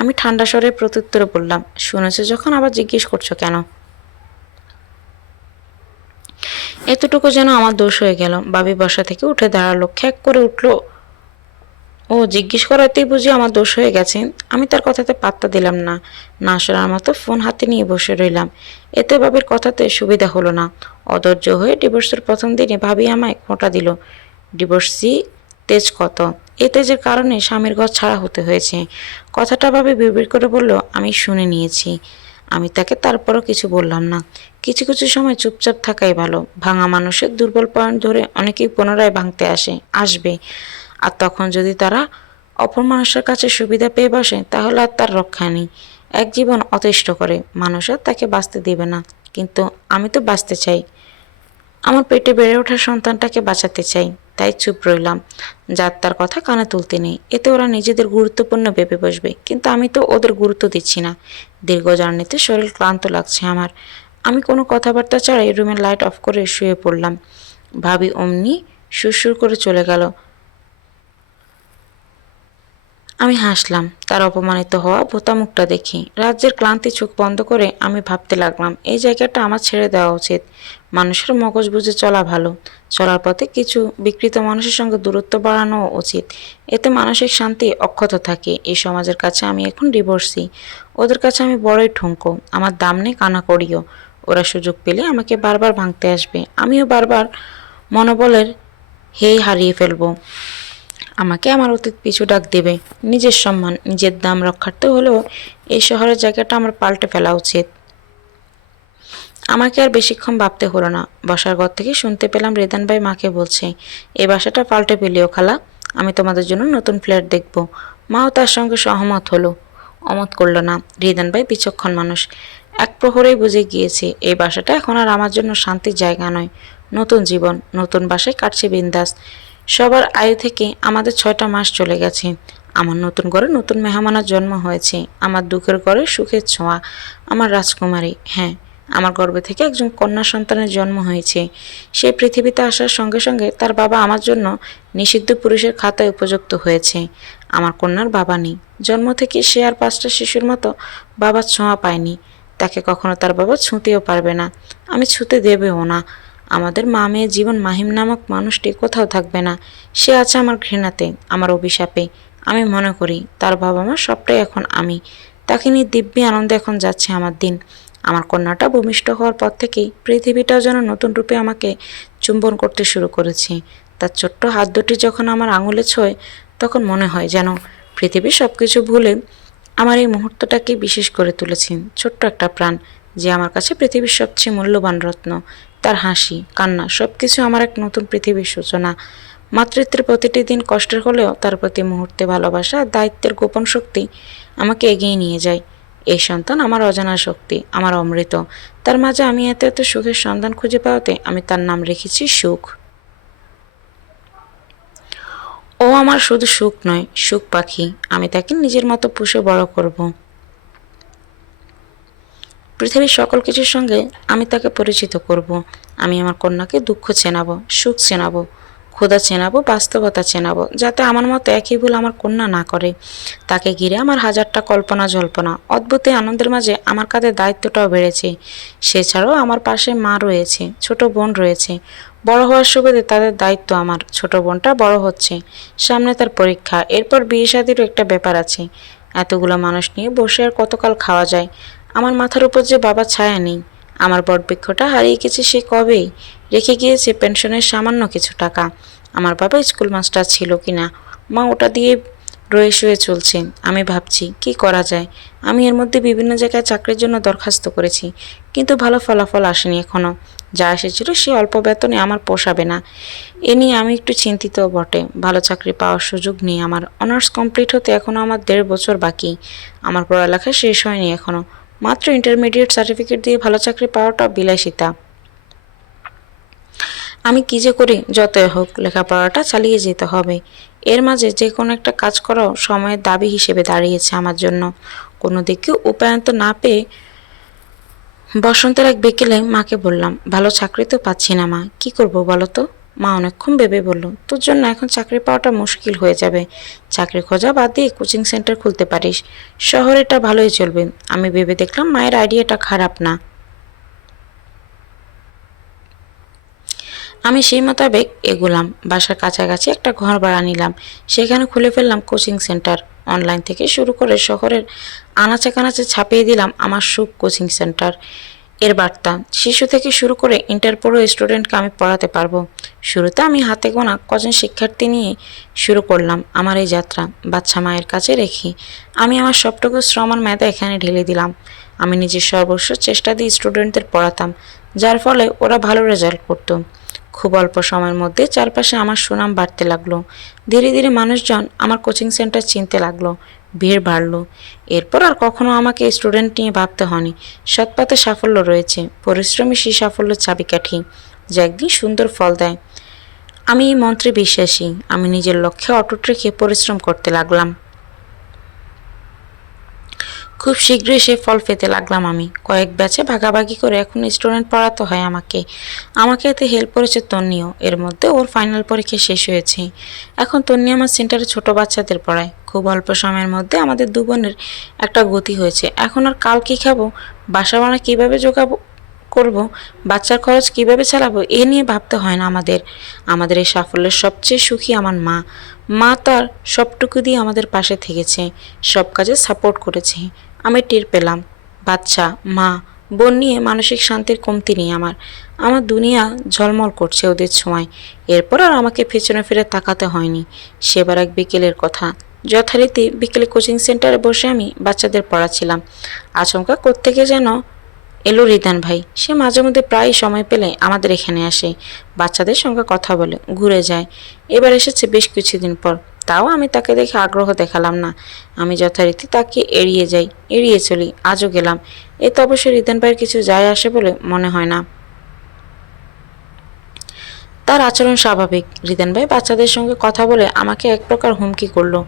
আমি ঠান্ডা স্বরে প্রত্যুত্তরে বললাম, শুনেছো যখন আবার জিজ্ঞেস করছো কেন? এতটুকু যেন আমার দোষ হয়ে গেল। ভাবি বসা থেকে উঠে দাঁড়ালো, খ্যাক করে উঠলো, ও জিজ্ঞেস করাতেই বুঝি আমার দোষ হয়ে গেছে। আমি তার কথাতে পাত্তা দিলাম না, না শোনার মতো ফোন হাতে নিয়ে বসে রইলাম। এতে ভাবির কথাতে সুবিধা হলো না। অধৈর্য হয়ে ডিভোর্সের প্রথম দিনে ভাবি আমায় খোঁটা দিল, ডিভোর্সি তেজ কত, এই তেজের কারণে স্বামীর ঘর ছাড়া হতে হয়েছে। কথাটা ভাবে বিড়বিড় করে বলল, আমি শুনে নিয়েছি। আমি তাকে তারপরও কিছু বললাম না। কিছু কিছু সময় চুপচাপ থাকাই ভালো। ভাঙা মানুষের দুর্বল পয়েন্ট ধরে অনেকেই পুনরায় ভাঙতে আসবে। আর তখন যদি তারা অপর মানুষের কাছে সুবিধা পেয়ে বসে, তাহলে আর তার রক্ষা নেই। এক জীবন অতিষ্ঠ করে মানুষ আর তাকে বাঁচতে দেবে না। কিন্তু আমি তো বাঁচতে চাই, আমার পেটে বেড়ে ওঠা সন্তানটাকে বাঁচাতে চাই। তাই চুপ রইলাম। যার তার কথা কানে তুলতে নেই, এতে ওরা নিজেদের গুরুত্বপূর্ণ ভেবে বসবে, কিন্তু আমি তো ওদের গুরুত্ব দিচ্ছি না। দীর্ঘ জার্নিতে শরীর ক্লান্ত লাগছে আমার। আমি কোনো কথাবার্তা ছাড়াই রুমের লাইট অফ করে শুয়ে পড়লাম। ভাবি অমনি সুরসুর করে চলে গেল। আমি হাসলাম তার অপমানিত হওয়া ভোঁতা মুখটা দেখি। রাজ্যের ক্লান্তি চোখ বন্ধ করে আমি ভাবতে লাগলাম, এই জায়গাটা আমার ছেড়ে দেওয়া উচিত। মানুষের মগজ বুঝে চলা ভালো। চলার পথে কিছু বিকৃত মানুষের সঙ্গে দূরত্ব বাড়ানো উচিত। এতে মানসিক শান্তি অক্ষত থাকে। এই সমাজের কাছে আমি এখন ডিভোর্সি। ওদের কাছে আমি বড়ই ঠুনকো। আমার দাম নেই কানা করিও। ওরা সুযোগ পেলে আমাকে বারবার ভাঙতে আসবে। আমিও বারবার মনোবলের হেই হারিয়ে ফেলবো। আমাকে আমার অতীত পিছু ডাক দেবে। নিজের সম্মান, নিজের দাম রক্ষার্থে হলেও এই শহরের জায়গাটা আমার পাল্টে ফেলা উচিত। আমাকে আর বেশিক্ষণ ভাবতে হলো না। বসার ঘর থেকে শুনতে পেলাম রেদান ভাই মাকে বলছে, এই বাসাটা পাল্টে ফেলিও খালা, আমি তোমাদের জন্য নতুন ফ্ল্যাট দেখব। মাও তার সঙ্গে সহমত হলো। অমত করল না। রিদান ভাই বিচক্ষণ মানুষ। এক প্রহরেই বুঝে গিয়েছে এই বাসাটা এখন আর আমার জন্য শান্তির জায়গা নয়। নতুন জীবন, নতুন বাসায় কাটছে বিন্দাস। সবার আয়ু থেকে আমাদের 6টা মাস চলে গেছে। আমার নতুন ঘরে নতুন মেহমানের জন্ম হয়েছে। আমার দুঃখের ঘরে সুখের ছোঁয়া। আমার রাজকুমারী, হ্যাঁ, আমার গর্ভে থেকে একজন কন্যা সন্তানের জন্ম হয়েছে। সে পৃথিবীতে আসার সঙ্গে সঙ্গে তার বাবা আমার জন্য নিষিদ্ধ পুরুষের খাতায় উপযুক্ত হয়েছে। আমার কন্যার বাবা নেই। জন্ম থেকে সে আর 5টা শিশুর মতো বাবার ছোঁয়া পায়নি। তাকে কখনো তার বাবা ছুঁতেও পারবে না। আমি ছুঁতে দেবেও না। আমাদের মা মেয়ের জীবন মাহিম নামক মানুষটি কোথাও থাকবে না। সে আছে আমার ঘৃণাতে, আমার অভিশাপে। আমি মনে করি তার বাবা মা সবটাই এখন আমি। তাকে নিয়ে দিব্যি আনন্দে এখন যাচ্ছে আমার দিন। আমার কন্যাটা ভূমিষ্ঠ হওয়ার পর থেকেই পৃথিবীটাও যেন নতুন রূপে আমাকে চুম্বন করতে শুরু করেছে। তার ছোট্ট হাত দুটি যখন আমার আঙুলে ছোঁয়, তখন মনে হয় যেন পৃথিবীর সব কিছু ভুলে আমার এই মুহূর্তটাকে বিশেষ করে তুলেছেন। ছোট্ট একটা প্রাণ, যে আমার কাছে পৃথিবীর সবচেয়ে মূল্যবান রত্ন। তার হাসি, কান্না সব কিছু আমার এক নতুন পৃথিবীর সূচনা। মাতৃত্বের প্রতিটি দিন কষ্টের হলেও তার প্রতি মুহূর্তে ভালোবাসা আর দায়িত্বের গোপন শক্তি আমাকে এগিয়ে নিয়ে যায়। এই সন্তান আমার অজানা শক্তি, আমার অমৃত। তার মাঝে আমি এত এত সুখের সন্ধান খুঁজে পাওয়াতে আমি তার নাম রেখেছি সুখ। ও আমার শুধু সুখ নয়, সুখ পাখি। আমি তাকে নিজের মতো পুষে বড় করব। পৃথিবীর সকল কিছুর সঙ্গে আমি তাকে পরিচিত করব। আমি আমার কন্যাকে দুঃখ চেনাবো, সুখ চেনাবো, ক্ষুধা চেনাবো, বাস্তবতা চেনাবো, যাতে আমার মতো একই ভুল আমার কন্যা না করে। তাকে ঘিরে আমার হাজারটা কল্পনা জল্পনা। অদ্ভুত এই আনন্দের মাঝে আমার কাঁধে দায়িত্বটাও বেড়েছে। সে ছাড়াও আমার পাশে মা রয়েছে, ছোট বোন রয়েছে। বড় হওয়ার সুবাদে তাদের দায়িত্ব আমার। ছোট বোনটা বড় হচ্ছে, সামনে তার পরীক্ষা, এরপর বিয়ে শাদিরও একটা ব্যাপার আছে। এতগুলো মানুষ নিয়ে বসে আর কতকাল খাওয়া যায়। আমার মাথার উপর যে বাবার ছায়া নেই। আমার বটবৃক্ষটা হারিয়ে গেছে সে কবেই। রেখে গিয়েছে পেনশনের সামান্য কিছু টাকা। আমার বাবা স্কুল মাস্টার ছিল কিনা, মা ওটা দিয়ে রয়ে শুয়ে চলছে। আমি ভাবছি কি করা যায়। আমি এর মধ্যে বিভিন্ন জায়গায় চাকরির জন্য দরখাস্ত করেছি, কিন্তু ভালো ফলাফল আসেনি এখনো। যা এসেছিল সে অল্প বেতনে আমার পোষাবে না। এ নিয়ে আমি একটু চিন্তিত বটে। ভালো চাকরি পাওয়ার সুযোগ নেই আমার। অনার্স কমপ্লিট হতে এখনো আমার 1.5 বছর বাকি। আমার পড়ালেখা শেষ হয়নি এখনো। মাত্র ইন্টারমিডিয়েট সার্টিফিকেট দিয়ে ভালো চাকরি পাওয়াটা বিলাসিতা। আমি কি যে করি, যতই হোক লেখাপড়াটা চালিয়ে যেতে হবে। এর মাঝে যে কোনো একটা কাজ করাও সময়ের দাবি হিসেবে দাঁড়িয়েছে আমার জন্য। কোনো দিকে উপায়ন্ত না পেয়ে বসন্তের এক বিকেলে মাকে বললাম, ভালো চাকরি তো পাচ্ছি না মা, কি করব বলো তো। মা অনেকক্ষণ ভেবে বলল, তোর জন্য এখন চাকরি পাওয়াটা মুশকিল হয়ে যাবে। চাকরি খোঁজা বাদ দিয়ে কোচিং সেন্টার খুলতে পারিস। শহরে এটা ভালোই চলবে। আমি ভেবে দেখলাম মায়ের আইডিয়াটা খারাপ না। আমি সেই মোতাবেক এগোলাম। বাসার কাছাকাছি একটা ঘর ভাড়া নিলাম। সেখানে খুলে ফেললাম কোচিং সেন্টার। অনলাইন থেকে শুরু করে শহরের আনাচে কানাচে ছাপিয়ে দিলাম আমার সুখ কোচিং সেন্টার। এর বার্তা শিশু থেকে শুরু করে ইন্টার পড়ো স্টুডেন্টকে আমি পড়াতে পারবো। শুরুতে আমি হাতে গোনা কজন শিক্ষার্থী নিয়ে শুরু করলাম আমার এই যাত্রা। বাচ্চা মায়ের কাছে রেখে আমি আমার সবটুকু শ্রম আর মেধা এখানে ঢেলে দিলাম। আমি নিজের সর্বস্ব চেষ্টা দিয়ে স্টুডেন্টদের পড়াতাম, যার ফলে ওরা ভালো রেজাল্ট করতো। খুব অল্প সময়ের মধ্যে চারপাশে আমার সুনাম বাড়তে লাগলো। ধীরে ধীরে মানুষজন আমার কোচিং সেন্টার চিনতে লাগলো, ভিড় বাড়লো। এরপর আর কখনো আমাকে স্টুডেন্ট নিয়ে ভাবতে হয়নি। সৎপথে সাফল্য রয়েছে, পরিশ্রমী সেই সাফল্যের চাবিকাঠি, যা একদিন সুন্দর ফল দেয়। আমি এই মন্ত্রে বিশ্বাসী। আমি নিজের লক্ষ্যে অটুট রেখে পরিশ্রম করতে লাগলাম। খুব শীঘ্রই সে ফল পেতে লাগলাম। আমি কয়েক ব্যাচে ভাগাভাগি করে এখন স্টুডেন্ট পড়াতে হয় আমাকে। আমাকে এতে হেল্প করেছে তন্নিও। এর মধ্যে ওর ফাইনাল পরীক্ষা শেষ হয়েছে। এখন তন্নি আমার সেন্টারে ছোট বাচ্চাদের পড়ায়। খুব অল্প সময়ের মধ্যে আমাদের দু বোনের একটা গতি হয়েছে। এখন আর কাল কী খাবো, বাসা ভাড়া কীভাবে জোগাবো করব, বাচ্চার খরচ কিভাবে চালাবো, এ নিয়ে ভাবতে হয় না আমাদের। আমাদের এই সাফল্যের সবচেয়ে সুখী আমার মা। মা তার সবটুকু দিয়ে আমাদের পাশে থেকেছে, সব কাজে সাপোর্ট করেছে। আমি টের পেলাম বাচ্চা, মা, বোন নিয়ে মানসিক শান্তির কমতি নেই আমার। আমার দুনিয়া ঝলমল করছে ওদের ছোঁয়ায়। এরপর আর আমাকে পেছনে ফিরে তাকাতে হয়নি। সেবার এক বিকেলের কথা। যথারীতি বিকেলে কোচিং সেন্টারে বসে আমি বাচ্চাদের পড়াচ্ছিলাম। আচমকা কোত্থেকে যেন এলো রিদান ভাই। সে মাঝে মধ্যে প্রায় সময় পেলে আমাদের এখানে আসে, বাচ্চাদের সঙ্গে কথা বলে, ঘুরে যায়। এবার এসেছে বেশ কিছুদিন পর। তাও আমি তাকে দেখে আগ্রহ দেখালাম না। আমি যথারীতি তাকে এড়িয়ে যাই, এড়িয়ে চলি। আজও গেলাম। এতে অবশ্যই রিদান ভাইয়ের কিছু যায় আসে বলে মনে হয় না। তার আচরণ স্বাভাবিক। রিদান ভাই বাচ্চাদের সঙ্গে কথা বলে আমাকে এক প্রকার হুমকি করলো,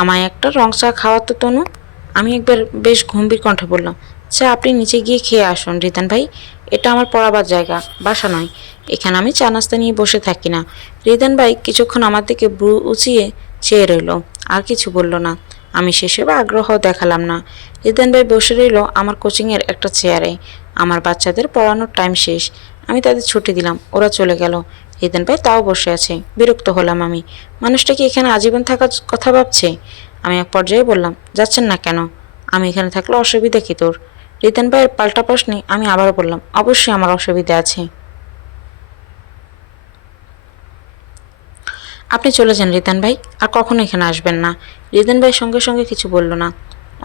আমায় একটা রং চা খাওয়াতো তনু। আমি একবার বেশ গম্ভীর কণ্ঠে বললাম, চা আপনি নিচে গিয়ে খেয়ে আসুন রিদান ভাই, এটা আমার পড়াবার জায়গা, বাসা নয়। এখানে আমি চা নাস্তা নিয়ে বসে থাকি না। রিদান ভাই কিছুক্ষণ আমার দিকে ব্রু উঁচিয়ে চেয়ে রইল, আর কিছু বলল না। আমি সেসবে আগ্রহ দেখালাম না। রিদান ভাই বসে রইল আমার কোচিংয়ের একটা চেয়ারে। আমার বাচ্চাদের পড়ানোর টাইম শেষ। আমি তাদের ছুটি দিলাম, ওরা চলে গেল। রিদান ভাই তাও বসে আছে। বিরক্ত হলাম আমি। মানুষটা কি এখানে আজীবন থাকার কথা ভাবছে? আমি এক পর্যায়ে বললাম, যাচ্ছেন না কেন? আমি এখানে থাকলে অসুবিধা কি তোর? রিদান ভাইয়ের পাল্টা প্রশ্নে আমি আবারও বললাম, অবশ্যই আমার অসুবিধা আছে। আপনি চলে যান রিদান ভাই, আর কখনো এখানে আসবেন না। রিদান ভাই সঙ্গে সঙ্গে কিছু বলল না।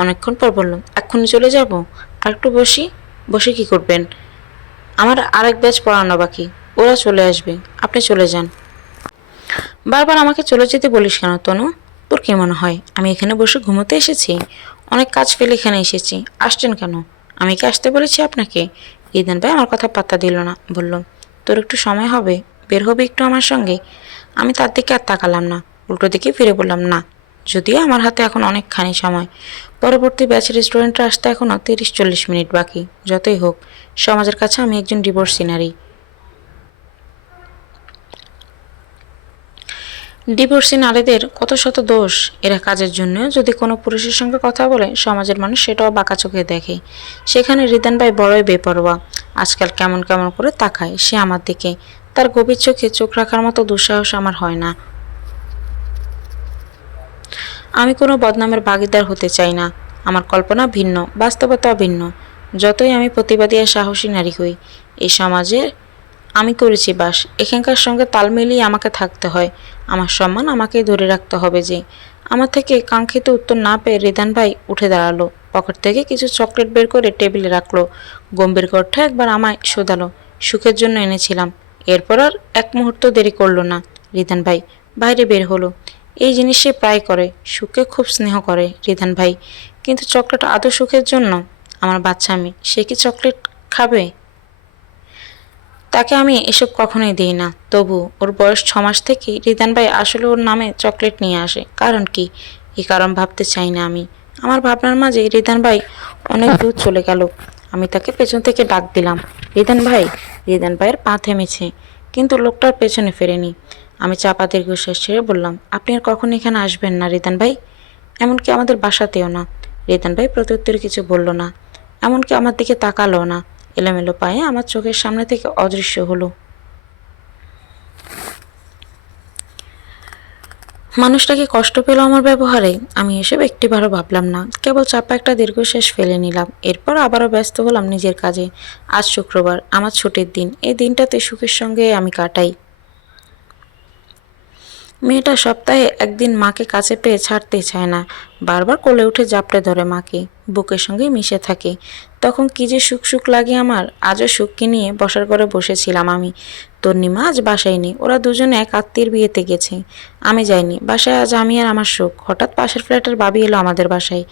অনেকক্ষণ পর বলল, এক্ষুনি চলে যাব? আর একটু বসি। বসে কি করবেন? আমার আরেক ব্যাচ পড়ানো বাকি, ওরা চলে আসবে, আপনি চলে যান। বারবার আমাকে চলে যেতে বলিস কেন তনু? তোর কি মনে হয় আমি এখানে বসে ঘুমোতে এসেছি? অনেক কাজ ফেলে এখানে এসেছি। আসছেন কেন? আমি কি আসতে বলেছি আপনাকে? রিদান ভাই আমার কথা পাত্তা দিল না। বলল, তোর একটু সময় হবে, বের হবে একটু আমার সঙ্গে? আমি তার দিকে আর তাকালাম না। উল্টো দিকে ফিরে বললাম, না। যদিও আমার হাতে এখন অনেকখানি সময়। পরবর্তী ব্যাচের স্টুডেন্টরা আসতে এখনও 30-40 মিনিট বাকি। যতই হোক, সমাজের কাছে আমি একজন ডিভোর্সি নারী। ডিভোর্সি নারীদের কত শত দোষ। এরা কাজের জন্য যদি কোনো পুরুষের সঙ্গে কথা বলে, সমাজের মানুষ সেটাও বাঁকা চোখে দেখে। সেখানে রিদান ভাই বড়ই বেপরোয়া। আজকাল কেমন কেমন করে তাকায় সে আমার দিকে। তার গভীর চোখে চোখ রাখার মতো দুঃসাহস আমার হয় না। আমি কোনো বদনামের ভাগিদার হতে চাই না। আমার কল্পনা ভিন্ন, বাস্তবতা ভিন্ন। যতই আমি প্রতিবাদী আর সাহসী নারী হই, এই সমাজে আমি করেছি বাস। এখানকার সঙ্গে তাল মিলিয়ে আমাকে থাকতে হয়। আমার সম্মান আমাকেই ধরে রাখতে হবে যে। আমার থেকে কাঙ্ক্ষিত উত্তর না পেয়ে রিদান ভাই উঠে দাঁড়ালো। পকেট থেকে কিছু চকলেট বের করে টেবিলে রাখলো। গম্ভীর কণ্ঠে একবার আমায় শোধালো, সুখের জন্য এনেছিলাম। এরপর আর এক মুহূর্ত দেরি করলো না। রিদান ভাই বাইরে বের হলো। এই জিনিস সে প্রায় করে। সুখকে খুব স্নেহ করে রিদান ভাই। কিন্তু চকলেট আদৌ সুখের জন্য? আমার বাচ্চা মেয়ে, সে কি চকলেট খাবে? তাকে আমি এসব কখনোই দিই না। তবু ওর বয়স 6 মাস থেকেই রিদান ভাই আসলে ওর নামে চকলেট নিয়ে আসে। কারণ কি? এই কারণ ভাবতে চাই না আমি। আমার ভাবনার মাঝে রিদান ভাই অনেক দূর চলে গেল। আমি তাকে পেছন থেকে ডাক দিলাম, রিদান ভাই। রিদান ভাইয়ের পা থেমেছে, কিন্তু লোকটার পেছনে ফেরেনি। আমি চাপা দীর্ঘশ্বাস ছেড়ে বললাম, আপনি আর কখনো এখানে আসবেন না রিদান ভাই, এমনকি আমাদের বাসাতেও না। রিদান ভাই প্রত্যুত্তরে কিছু বলল না, এমনকি আমার দিকে তাকালো না। এলোমেলো পায়ে আমার চোখের সামনে থেকে অদৃশ্য হলো। মানুষটাকে কষ্ট পেল আমার ব্যবহারে? আমি এসব একটিবারও ভাবলাম না, কেবল চাপা একটা দীর্ঘশ্বাস ফেলে নিলাম। এরপর আবারও ব্যস্ত হলাম নিজের কাজে। আজ শুক্রবার, আমার ছুটির দিন। এই দিনটাতে সুখের সঙ্গে আমি কাটাই। মেয়েটা সপ্তাহে একদিন মাকে কাছে পেয়ে ছাড়তেই চায় না। বারবার কোলে উঠে জাপটে ধরে মাকে, বুকের সঙ্গে মিশে থাকে। তখন কি যে সুখ সুখ লাগে আমার। আজও সুখকে নিয়ে বসার ঘরে বসেছিলাম আমি। তন্নিমা আজ বাসায় নেই, ওরা দুজনে এক আত্মীয়ের বিয়েতে গেছে। আমি যাইনি বাসায়। আজ আমি আর আমার সুখ। হঠাৎ পাশের ফ্ল্যাটের ভাবি এলো আমাদের বাসায়।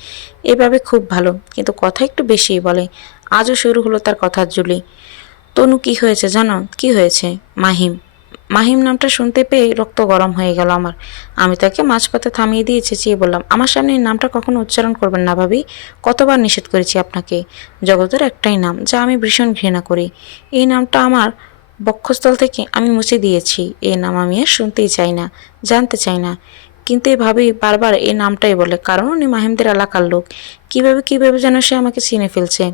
এভাবে খুব ভালো, কিন্তু কথা একটু বেশিই বলে। আজও শুরু হলো তার কথার জুলি। তনু, কি হয়েছে জানো? কি হয়েছে? মাহিম। মাহিম নামটা শুনতে পেয়ে রক্ত গরম হয়ে গেল আমার। আমি তাকে মাঝপথে থামিয়ে দিয়ে চেঁচিয়ে বললাম, আমার সামনে এই নামটা কখনো উচ্চারণ করবেন না ভাবি। কতবার নিষেধ করেছি আপনাকে। জগতের একটাই নাম যা আমি ভীষণ ঘৃণা করি। এই নামটা আমার বক্ষস্থল থেকে আমি মুছে দিয়েছি। এই নাম আমি আর শুনতেই চাই না, জানতে চাই না। কিন্তু এভাবেই বারবার এই নামটাই বলে, কারণ উনি মাহিমদের এলাকার লোক। কিভাবে কিভাবে যেন সে আমাকে চিনে ফেলছে।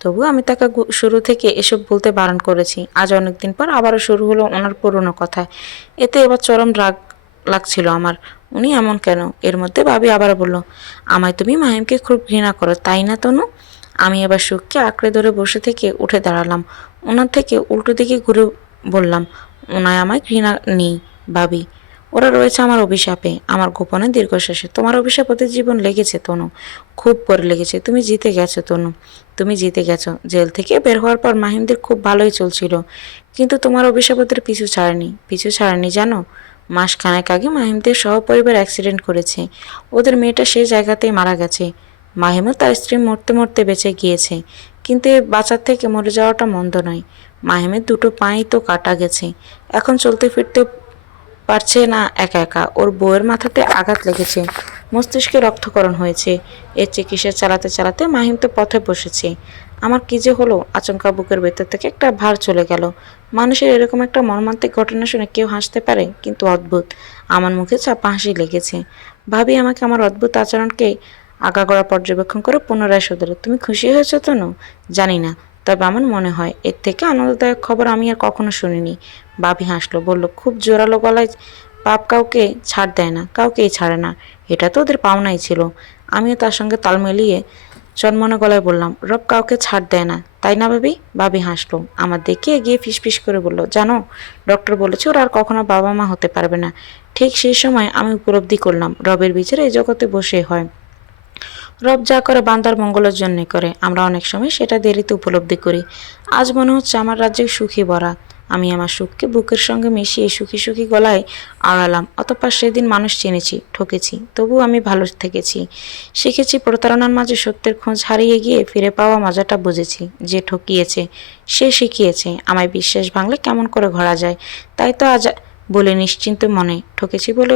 তবু আমি তাকে শুরু থেকে এসব বলতে বারণ করেছি। আজ অনেকদিন পর আবারও শুরু হলো ওনার পুরনো কথা। এতে এবার চরম রাগ লাগছিল আমার। উনি এমন কেন? এর মধ্যে ভাবি আবার বলল, আমায় তুমি মাহিমকে খুব ঘৃণা করো তাই না তনু? আমি এবার সুখকে আঁকড়ে ধরে বসে থেকে উঠে দাঁড়ালাম। ওনার থেকে উল্টো দিকে ঘুরে বললাম, ওনায় আমায় ঘৃণা নেই ভাবি। ওরা রয়েছে আমার অভিশাপে, আমার গোপনে দীর্ঘশ্বাসে। তোমার অভিশাপ ওদের জীবন লেগেছে তনু, খুব করে লেগেছে। তুমি জিতে গেছো তনু, তুমি জিতে গেছো। জেল থেকে বের হওয়ার পর মাহিমদের খুব ভালোই চলছিল, কিন্তু তোমার অভিশাপ ওদের পিছু ছাড়েনি। পিছু ছাড়েনি জানো? মাসখানেক আগে মাহিমদের সহপরিবার অ্যাক্সিডেন্ট করেছে। ওদের মেয়েটা সেই জায়গাতেই মারা গেছে। মাহিমও তার স্ত্রী মরতে মরতে বেঁচে গিয়েছে, কিন্তু এ বাঁচার থেকে মরে যাওয়াটা মন্দ নয়। মাহিমের দুটো পাই তো কাটা গেছে, এখন চলতে ফিরতে পারছে না একা একা। ওর বউয়ের মাথাতে আঘাত লেগেছে, মস্তিষ্কে রক্তকরণ হয়েছে। এর চিকিৎসা চালাতে চালাতে মাহিম তো পথে বসেছে। আমার কি যে হলো! আচমকা বুকের ভেতর থেকে একটা ভার চলে গেল। মানুষের এরকম একটা মর্মান্তিক ঘটনা শুনে কেউ হাসতে পারে, কিন্তু অদ্ভুত আমার মুখে চাপা হাসি লেগেছে। ভাবি আমাকে আমার অদ্ভুত আচরণকে আগাগোড়া পর্যবেক্ষণ করে পুনরায় শুধালো, তুমি খুশি হয়েছো তনু? জানি না, তবে আমার মনে হয় এর থেকে আনন্দদায়ক খবর আমি আর কখনো শুনিনি। ভাবি হাসলো, বলল, খুব জোরালো গলায়, পাপ কাউকে ছাড় দেয় না, কাউকেই ছাড়ে না। এটা তো ওদের পাওনাই ছিল। আমিও তার সঙ্গে তাল মিলিয়ে চনমনে গলায় বললাম, রব কাউকে ছাড় দেয় না, তাই না ভাবি? ভাবি হাসলো, আমার দিকে এগিয়ে ফিসফিস করে বলল, জানো, ডক্টর বলেছে ওরা আর কখনো বাবা মা হতে পারবে না। ঠিক সেই সময় আমি উপলব্ধি করলাম, রবের বিচারে এই জগতে বসে হয়। রব যা করে বান্দার মঙ্গলের জন্যই করে। আমরা অনেক সময় সেটা দেরিতে উপলব্ধি করি। আজ মনে হচ্ছে আমার রাজ্যে সুখী ভরা। আমি আমার সুখকে বুকের সঙ্গে মিশিয়ে সুখী সুখী গলায় আওড়ালাম। অতঃপর সেদিন মানুষ চিনেছি, ঠকেছি, তবু আমি ভালো থেকেছি। শিখেছি প্রতারণার মাঝে সত্যের খোঁজ হারিয়ে গিয়ে ফিরে পাওয়া মজাটা বুঝেছি। যে ঠকিয়েছে সে শিখিয়েছে আমায় বিশ্বাস ভাঙলে কেমন করে ঘোরা যায়। তাই তো আজ বলে নিশ্চিন্ত মনে, ঠকেছি বলে